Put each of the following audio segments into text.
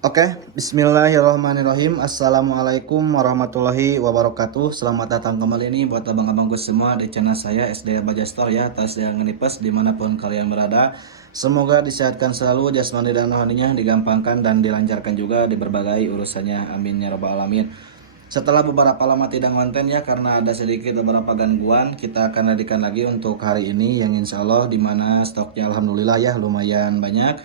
Oke, bismillahirrahmanirrahim. Assalamualaikum warahmatullahi wabarakatuh. Selamat datang kembali nih buat abang-abangku semua di channel saya SD Bajastor ya. Atas yang ngenipes dimanapun kalian berada. Semoga disehatkan selalu jasmani dan rohaninya, digampangkan dan dilancarkan juga di berbagai urusannya. Amin ya rabbal alamin. Setelah beberapa lama tidak konten ya karena ada sedikit beberapa gangguan, kita akan hadirkan lagi untuk hari ini yang insya Allah dimana stoknya alhamdulillah ya lumayan banyak.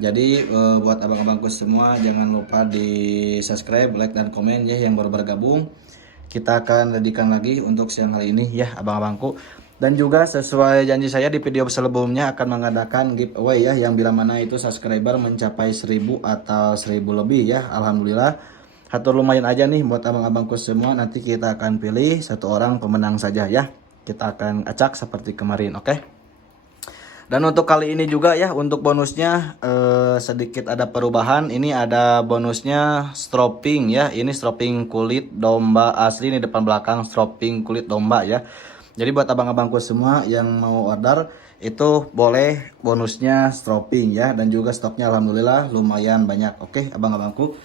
Jadi buat abang-abangku semua jangan lupa di subscribe, like dan komen ya yang baru bergabung. Kita akan dedikan lagi untuk siang hari ini ya abang-abangku. Dan juga sesuai janji saya di video sebelumnya akan mengadakan giveaway ya yang bila mana itu subscriber mencapai 1000 atau 1000 lebih ya. Alhamdulillah. Hatur lumayan aja nih buat abang-abangku semua. Nanti kita akan pilih satu orang pemenang saja ya. Kita akan acak seperti kemarin, oke? Dan untuk kali ini juga ya untuk bonusnya sedikit ada perubahan. Ini ada bonusnya stropping ya. Ini stropping kulit domba asli, ini depan belakang stropping kulit domba ya. Jadi buat abang-abangku semua yang mau order itu boleh bonusnya stropping ya. Dan juga stoknya alhamdulillah lumayan banyak. Oke abang-abangku.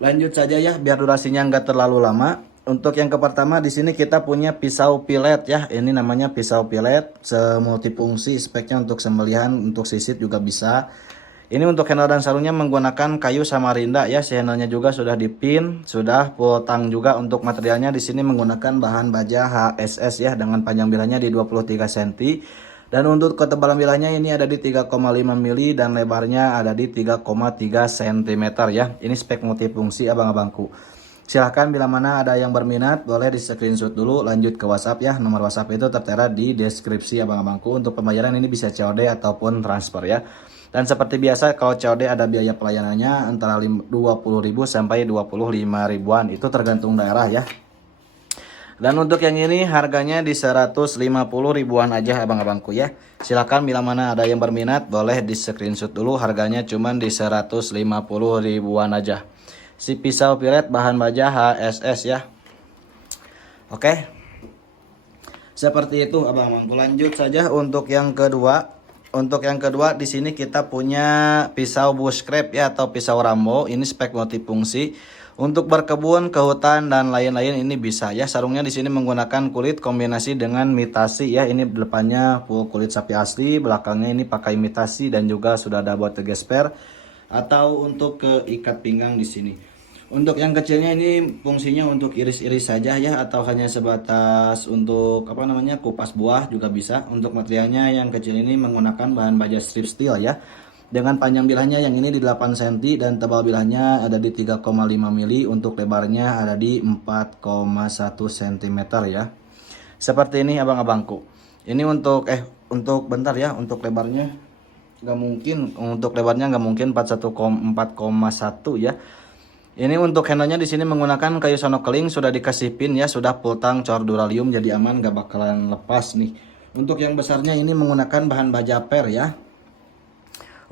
Lanjut saja ya biar durasinya nggak terlalu lama. Untuk yang pertama di sini kita punya pisau pilet ya. Ini namanya pisau pilet multifungsi, speknya untuk sembelihan, untuk sisit juga bisa. Ini untuk handle dan sarungnya menggunakan kayu Samarinda ya. Si handlenya juga sudah dipin, sudah full tang juga. Untuk materialnya di sini menggunakan bahan baja HSS ya dengan panjang bilahnya di 23 cm. Dan untuk ketebalan bilahnya ini ada di 3,5 mili dan lebarnya ada di 3,3 cm ya. Ini spek multifungsi abang-abangku. Silahkan bila mana ada yang berminat boleh di screenshot dulu lanjut ke WhatsApp ya. Nomor WhatsApp itu tertera di deskripsi abang-abangku. Untuk pembayaran ini bisa COD ataupun transfer ya. Dan seperti biasa kalau COD ada biaya pelayanannya antara 20.000 sampai 25 ribuan. Itu tergantung daerah ya. Dan untuk yang ini harganya di 150 ribuan aja abang-abangku ya. Silahkan bila mana ada yang berminat boleh di screenshot dulu. Harganya cuma di 150 ribuan aja. Si pisau pilet bahan baja HSS ya. Oke. Seperti itu abang-abangku. Lanjut saja untuk yang kedua. Untuk yang kedua di sini kita punya pisau bushcraft ya atau pisau Rambo. Ini spek multifungsi. Untuk berkebun, ke hutan dan lain-lain ini bisa ya. Sarungnya di sini menggunakan kulit kombinasi dengan imitasi ya. Ini depannya full kulit sapi asli, belakangnya ini pakai imitasi dan juga sudah ada buat gesper atau untuk ke ikat pinggang di sini. Untuk yang kecilnya ini fungsinya untuk iris-iris saja ya atau hanya sebatas untuk apa namanya kupas buah juga bisa. Untuk materialnya yang kecil ini menggunakan bahan baja strip steel ya. Dengan panjang bilahnya yang ini di 8 cm dan tebal bilahnya ada di 3,5 mili, untuk lebarnya ada di 4,1 cm ya. Seperti ini abang-abangku. Ini untuk bentar ya, untuk lebarnya nggak mungkin, untuk lebarnya nggak mungkin 4,1 ya. Ini untuk handlenya di sini menggunakan kayu sonokeling, sudah dikasih pin ya, sudah full tang cor duralium jadi aman, nggak bakalan lepas nih. Untuk yang besarnya ini menggunakan bahan baja per ya.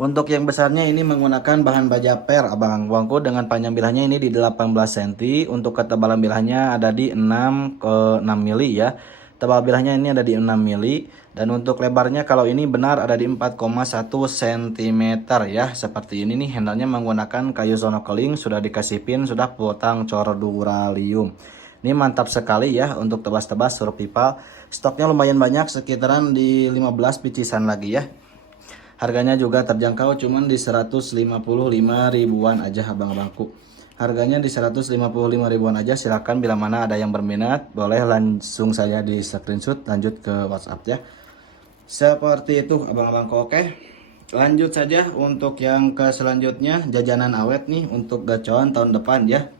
Untuk yang besarnya ini menggunakan bahan baja per abang-abangku dengan panjang bilahnya ini di 18 cm. Untuk ketebalan bilahnya ada di 6 ke 6 mili ya. Tebal bilahnya ini ada di 6 mili. Dan untuk lebarnya kalau ini benar ada di 4,1 cm ya. Seperti ini nih, handlenya menggunakan kayu sonokeling, sudah dikasih pin, sudah potang cor duralium. Ini mantap sekali ya untuk tebas-tebas survival. Stoknya lumayan banyak, sekitaran di 15 picisan lagi ya. Harganya juga terjangkau, cuman di 155 ribuan aja abang-abangku. Harganya di 155 ribuan aja. Silahkan bila mana ada yang berminat boleh langsung saja di screenshot lanjut ke WhatsApp ya. Seperti itu abang-abangku. Oke. Lanjut saja untuk yang ke selanjutnya, jajanan awet nih untuk gacoan tahun depan ya.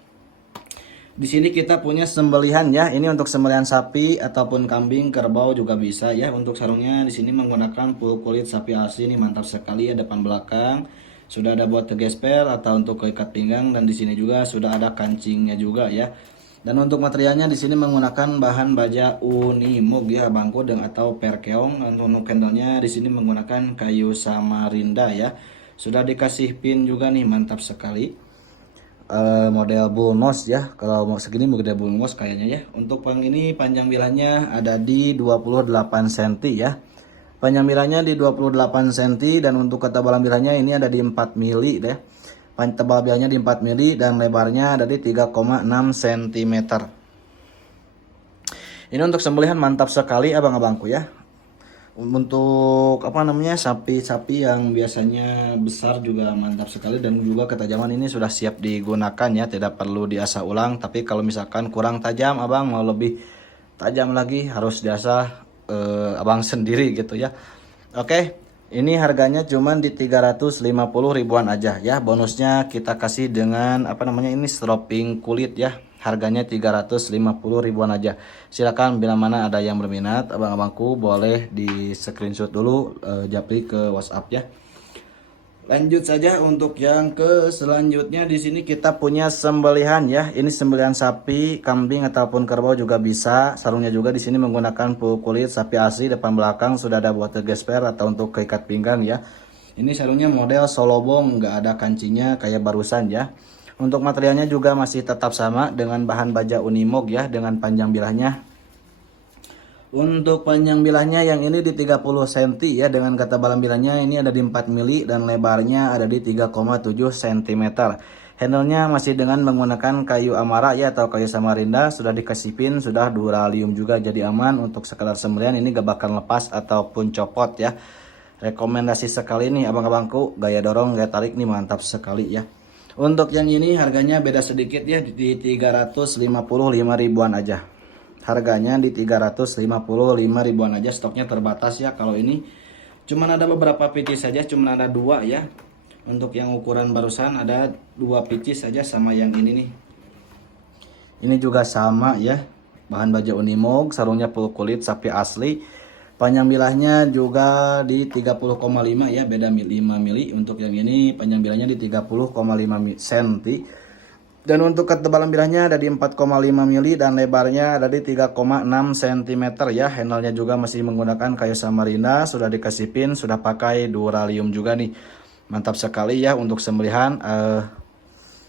Di sini kita punya sembelihan ya. Ini untuk sembelihan sapi ataupun kambing, kerbau juga bisa ya. Untuk sarungnya di sini menggunakan full kulit sapi asli, ini mantap sekali ya, depan belakang. Sudah ada buat gesper atau untuk keikat pinggang, dan di sini juga sudah ada kancingnya juga ya. Dan untuk materialnya di sini menggunakan bahan baja Unimog ya bangku atau perkeong. Untuk handlenya di sini menggunakan kayu Samarinda ya. Sudah dikasih pin juga nih, mantap sekali. Model bull nose ya, kalau mau segini model bull nose kayaknya ya. Untuk pang ini panjang bilahnya ada di 28 cm ya. Panjang bilahnya di 28 cm dan untuk ketebalan bilahnya ini ada di 4 mili deh. Tebal bilahnya di 4 mili dan lebarnya ada di 3,6 cm. Ini untuk sembelihan mantap sekali abang-abangku ya. Untuk sapi-sapi yang biasanya besar juga mantap sekali, dan juga ketajaman ini sudah siap digunakan ya, tidak perlu diasah ulang. Tapi kalau misalkan kurang tajam, abang mau lebih tajam lagi harus diasah abang sendiri gitu ya. Oke, ini harganya cuman di 350 ribuan aja ya. Bonusnya kita kasih dengan ini stropping kulit ya. Harganya 350 ribuan aja. Silakan bila mana ada yang berminat, abang-abangku boleh di screenshot dulu, japri ke WhatsApp ya. Lanjut saja untuk yang ke selanjutnya. Di sini kita punya sembelihan ya. Ini sembelihan sapi, kambing ataupun kerbau juga bisa. Sarungnya juga di sini menggunakan full kulit sapi asli, depan belakang sudah ada buat gesper atau untuk keikat pinggang ya. Ini sarungnya model solobong, nggak ada kancinya kayak barusan ya. Untuk materialnya juga masih tetap sama dengan bahan baja Unimog ya, dengan panjang bilahnya. Untuk panjang bilahnya yang ini di 30 cm ya, dengan ketebalan bilahnya ini ada di 4 mili dan lebarnya ada di 3,7 cm. Handlenya masih dengan menggunakan kayu amara ya, atau kayu samarinda, sudah dikasih pin, sudah duralium juga, jadi aman. Untuk sekedar sembelihan ini gak bakal lepas ataupun copot ya. Rekomendasi sekali nih abang-abangku, gaya dorong gaya tarik nih mantap sekali ya. Untuk yang ini harganya beda sedikit ya, di 355 ribuan aja. Harganya di 355 ribuan aja, stoknya terbatas ya. Kalau ini cuman ada beberapa pieces saja, cuman ada 2 ya. Untuk yang ukuran barusan ada 2 pieces saja, sama yang ini nih. Ini juga sama ya, bahan baja Unimog, sarungnya full kulit sapi asli. Panjang bilahnya juga di 30,5 ya, beda 5 mili. Untuk yang ini panjang bilahnya di 30,5 cm. Dan untuk ketebalan bilahnya ada di 4,5 mili dan lebarnya ada di 3,6 cm ya. Handlenya juga masih menggunakan kayu samarinda, sudah dikasih pin, sudah pakai duralium juga nih. Mantap sekali ya untuk sembelihan.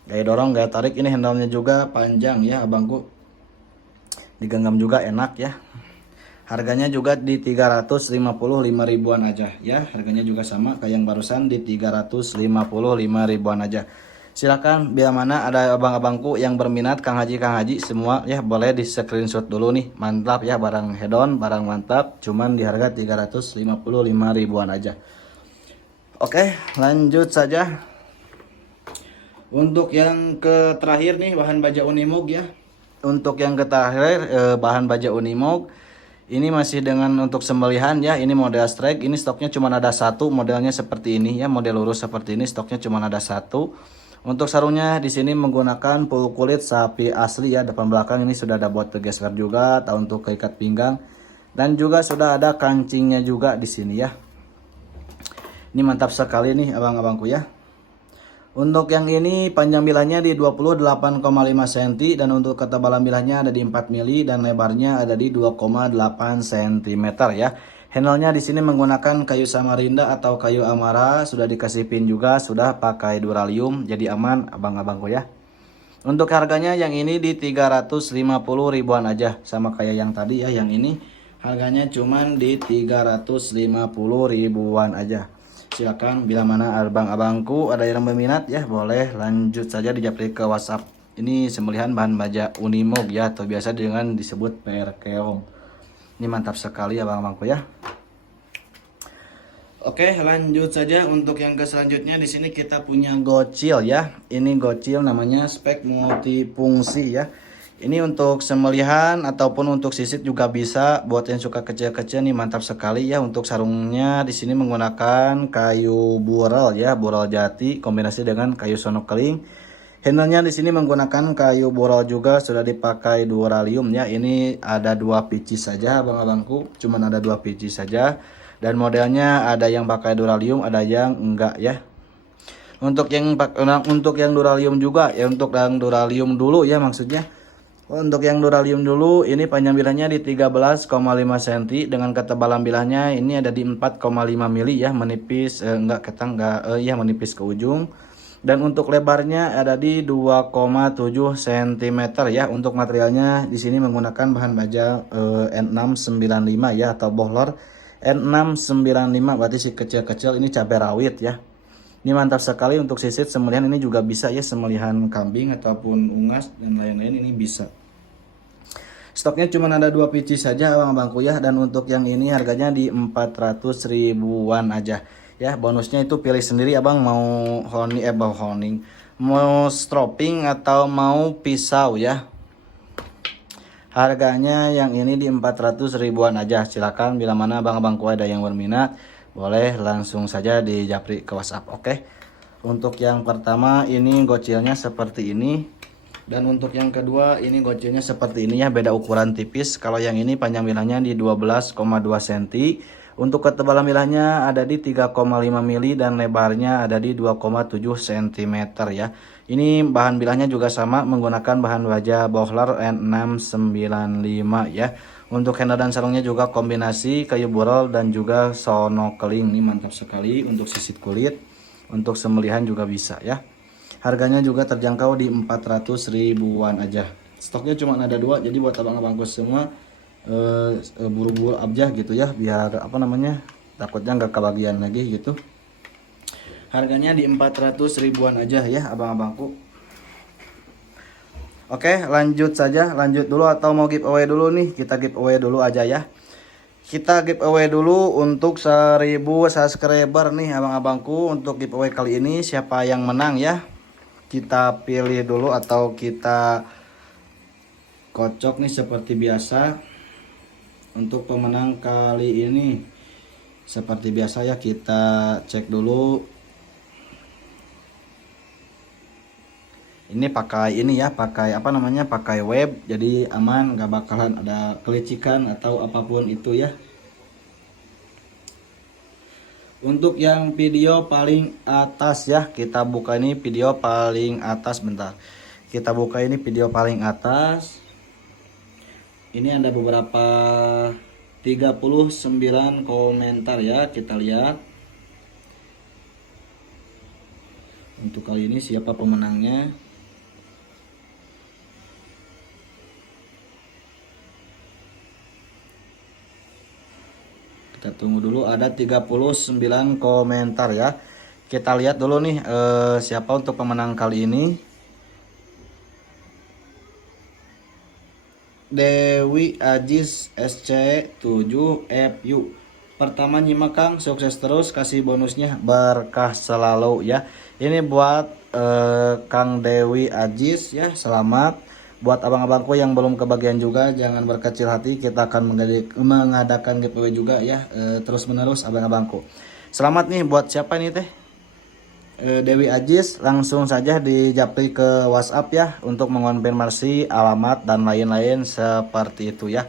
Gaya dorong, gaya tarik, ini handlenya juga panjang ya abangku. Digenggam juga enak ya. Harganya juga di 355 ribuan aja ya. Harganya juga sama kayak yang barusan, di 355 ribuan aja. Silakan bila mana ada abang-abangku yang berminat, Kang Haji semua ya, boleh di screenshot dulu nih. Mantap ya, barang hedon, barang mantap, cuman di harga 355 ribuan aja. Oke, lanjut saja. Untuk yang ke terakhir nih, bahan baja Unimog ya. Untuk yang ke terakhir bahan baja Unimog ini masih dengan untuk sembelihan ya. Ini model strike, ini stoknya cuma ada 1, modelnya seperti ini ya, model lurus seperti ini, stoknya cuma ada 1. Untuk sarungnya di sini menggunakan full kulit sapi asli ya, depan belakang ini sudah ada buat gesper juga atau untuk keikat pinggang, dan juga sudah ada kancingnya juga di sini ya. Ini mantap sekali nih abang-abangku ya. Untuk yang ini panjang bilahnya di 28,5 cm dan untuk ketebalan bilahnya ada di 4 mili dan lebarnya ada di 2,8 cm ya. Handlenya di sini menggunakan kayu samarinda atau kayu amara, sudah dikasih pin juga, sudah pakai duralium, jadi aman abang-abangku ya. Untuk harganya yang ini di 350 ribuan aja, sama kayak yang tadi ya. Yang ini harganya cuman di 350 ribuan aja. Silakan bila mana abang-abangku ada yang berminat ya, boleh lanjut saja di japri ke WhatsApp. Ini sembelihan bahan baja Unimog ya, atau biasa dengan disebut PR Keong. Ini mantap sekali abang-abangku ya. Oke, lanjut saja untuk yang ke selanjutnya. Di sini kita punya gocil ya. Ini gocil namanya spek multifungsi ya. Ini untuk sembelihan ataupun untuk sisit juga bisa. Buat yang suka kecil-kecil nih mantap sekali ya. Untuk sarungnya di sini menggunakan kayu burel ya, burel jati kombinasi dengan kayu sonokeling. Handlenya di sini menggunakan kayu burel juga, sudah dipakai duralium ya. Ini ada 2 pieces saja abang-abangku, cuman ada 2 pieces saja. Dan modelnya ada yang pakai duralium, ada yang enggak ya. Untuk yang duralium juga ya, untuk yang duralium dulu ya maksudnya. Untuk yang duralium dulu, ini panjang bilahnya di 13,5 cm dengan ketebalan bilahnya ini ada di 4,5 mili ya, menipis menipis ke ujung. Dan untuk lebarnya ada di 2,7 cm ya. Untuk materialnya di sini menggunakan bahan baja N695 ya, atau bohler N695, berarti si kecil-kecil ini cabai rawit ya. Ini mantap sekali untuk sisit sembelihan, ini juga bisa ya, sembelihan kambing ataupun unggas dan lain-lain ini bisa. Stoknya cuma ada 2 pici saja abang-abangku ya, dan untuk yang ini harganya di 400 ribuan aja ya. Bonusnya itu pilih sendiri abang mau honing, mau stropping atau mau pisau ya. Harganya yang ini di 400 ribuan aja. Silakan bila mana abang-abangku ada yang berminat, boleh langsung saja di japri ke WhatsApp. Oke. Untuk yang pertama ini gocilnya seperti ini. Dan untuk yang kedua ini gocilnya seperti ini ya, beda ukuran tipis. Kalau yang ini panjang bilahnya di 12,2 cm. Untuk ketebalan bilahnya ada di 3,5 mili dan lebarnya ada di 2,7 cm ya. Ini bahan bilahnya juga sama, menggunakan bahan baja Bohlar N695 ya. Untuk handle dan sarungnya juga kombinasi kayu borol dan juga sonokeling. Ini mantap sekali untuk sisit kulit. Untuk sembelihan juga bisa ya. Harganya juga terjangkau di 400 ribuan aja. Stoknya cuma ada 2, jadi buat abang-abangku semua buru-buru aja gitu ya, biar apa namanya, takutnya nggak kebagian lagi gitu. Harganya di 400 ribuan aja ya abang-abangku. Oke, lanjut saja, lanjut dulu atau mau giveaway dulu nih? Kita giveaway dulu aja ya. Kita giveaway dulu untuk 1000 subscriber nih abang-abangku. Untuk giveaway kali ini siapa yang menang ya? Kita pilih dulu atau kita kocok nih seperti biasa. Untuk pemenang kali ini seperti biasa ya, kita cek dulu. Ini pakai ini ya, pakai apa namanya, pakai web, jadi aman, nggak bakalan ada kelicikan atau apapun itu ya. Untuk yang video paling atas ya, kita buka ini video paling atas, bentar. Kita buka ini video paling atas. Ini ada beberapa 39 komentar ya, kita lihat. Untuk kali ini siapa pemenangnya? Kita tunggu dulu, ada 39 komentar ya. Kita lihat dulu nih siapa untuk pemenang kali ini. Dewi Ajis SC7FU. Pertama nyimak Kang, sukses terus, kasih bonusnya berkah selalu ya. Ini buat Kang Dewi Ajis ya, selamat. Buat abang-abangku yang belum kebagian juga, jangan berkecil hati, kita akan mengadakan giveaway juga ya, terus menerus abang-abangku. Selamat nih buat siapa nih teh? Dewi Ajis, langsung saja di japri ke WhatsApp ya untuk mengonfirmasi alamat dan lain-lain seperti itu ya.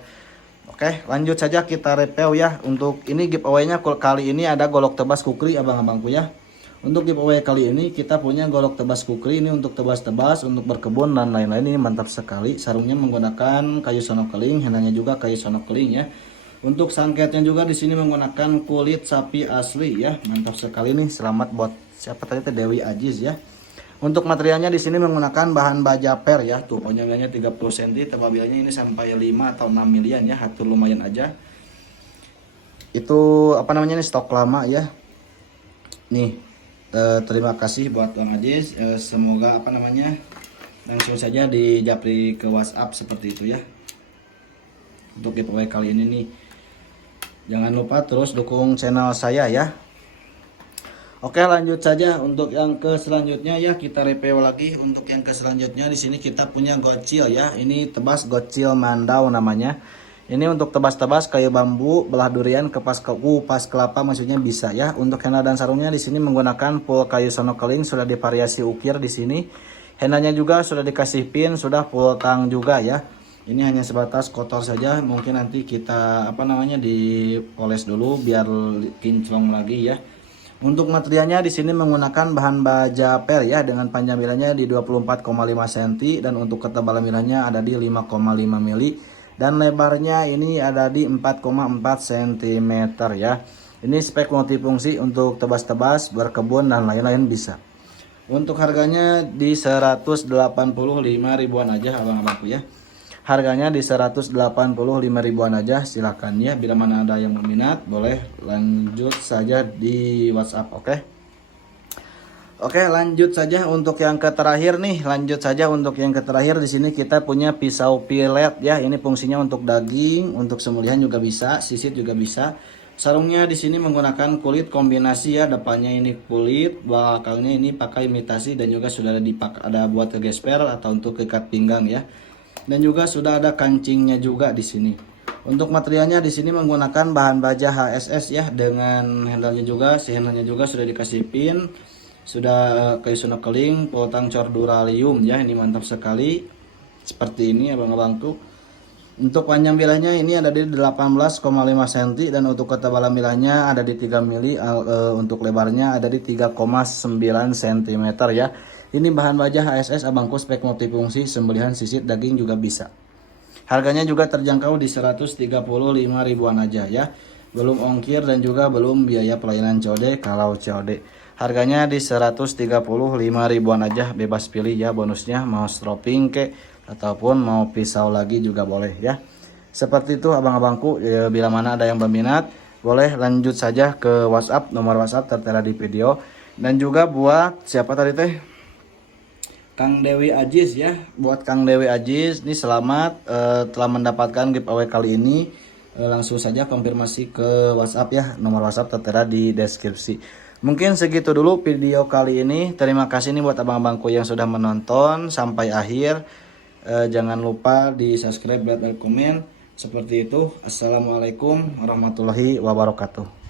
Oke, lanjut saja kita review ya. Untuk ini giveaway-nya kali ini ada golok tebas kukri abang-abangku ya. Untuk giveaway kali ini kita punya golok tebas kukri, ini untuk tebas-tebas, untuk berkebun dan lain-lain. Ini mantap sekali. Sarungnya menggunakan kayu sonokeling, handanya juga kayu sonokeling ya. Untuk sangketnya juga di sini menggunakan kulit sapi asli ya. Mantap sekali nih. Selamat buat siapa tadi, Dewi Aziz ya. Untuk materialnya di sini menggunakan bahan baja per ya. Tuh panjangnya 30 cm, tebal bilahnya ini sampai 5 atau 6 milian ya. Hatur lumayan aja. Itu apa namanya nih, stok lama ya. Nih, terima kasih buat Bang Aziz. Semoga apa namanya, langsung saja di japri ke WhatsApp seperti itu ya. Untuk giveaway kali ini nih. Jangan lupa terus dukung channel saya ya. Oke, lanjut saja untuk yang ke selanjutnya ya, kita review lagi. Untuk yang ke selanjutnya di sini kita punya gocil ya. Ini tebas gocil mandau namanya. Ini untuk tebas-tebas kayu bambu, belah durian, kupas kelapa maksudnya bisa ya. Untuk handle dan sarungnya di sini menggunakan full kayu sonokeling, sudah divariasi ukir di sini. Handlenya juga sudah dikasih pin, sudah full tang juga ya. Ini hanya sebatas kotor saja, mungkin nanti kita apa namanya dipoles dulu biar kinclong lagi ya. Untuk materialnya di sini menggunakan bahan baja per ya, dengan panjang bilahnya di 24,5 cm dan untuk ketebalan bilahnya ada di 5,5 mili dan lebarnya ini ada di 4,4 cm ya. Ini spek multifungsi untuk tebas-tebas, berkebun dan lain-lain bisa. Untuk harganya di 185 ribuan aja abang-abangku ya. Harganya di 185 ribuan aja, silahkan ya. Bila mana ada yang berminat boleh lanjut saja di WhatsApp. Oke. Oke, lanjut saja untuk yang ke terakhir nih. Lanjut saja untuk yang ke terakhir. Di sini kita punya pisau pilet ya. Ini fungsinya untuk daging, untuk sembelihan juga bisa, sisit juga bisa. Sarungnya di sini menggunakan kulit kombinasi ya. Depannya ini kulit, belakangnya ini pakai imitasi dan juga sudah ada buat ke gesper atau untuk ikat pinggang ya. Dan juga sudah ada kancingnya juga di sini. Untuk materialnya di sini menggunakan bahan baja HSS ya, dengan handle-nya juga, si handle-nya juga sudah dikasih pin. Sudah kayu snorkeling, potang cor duralium ya, ini mantap sekali. Seperti ini abang-abangku. Untuk panjang bilahnya ini ada di 18,5 cm dan untuk ketebalan bilahnya ada di 3 mili, untuk lebarnya ada di 3,9 cm ya. Ini bahan baja HSS abangku, spek multifungsi, sembelihan sisit daging juga bisa. Harganya juga terjangkau di 135 ribuan aja ya. Belum ongkir dan juga belum biaya pelayanan COD kalau COD. Harganya di 135 ribuan aja, bebas pilih ya bonusnya, mau stropping ke ataupun mau pisau lagi juga boleh ya. Seperti itu abang-abangku, bila mana ada yang berminat boleh lanjut saja ke WhatsApp, nomor WhatsApp tertera di video. Dan juga buat siapa tadi teh? Kang Dewi Ajis ya, buat Kang Dewi Ajis ini selamat telah mendapatkan giveaway kali ini. Langsung saja konfirmasi ke WhatsApp ya, nomor WhatsApp tertera di deskripsi. Mungkin segitu dulu video kali ini. Terima kasih nih buat abang-abangku yang sudah menonton sampai akhir. Jangan lupa di subscribe, like, dan komen. Seperti itu. Assalamualaikum warahmatullahi wabarakatuh.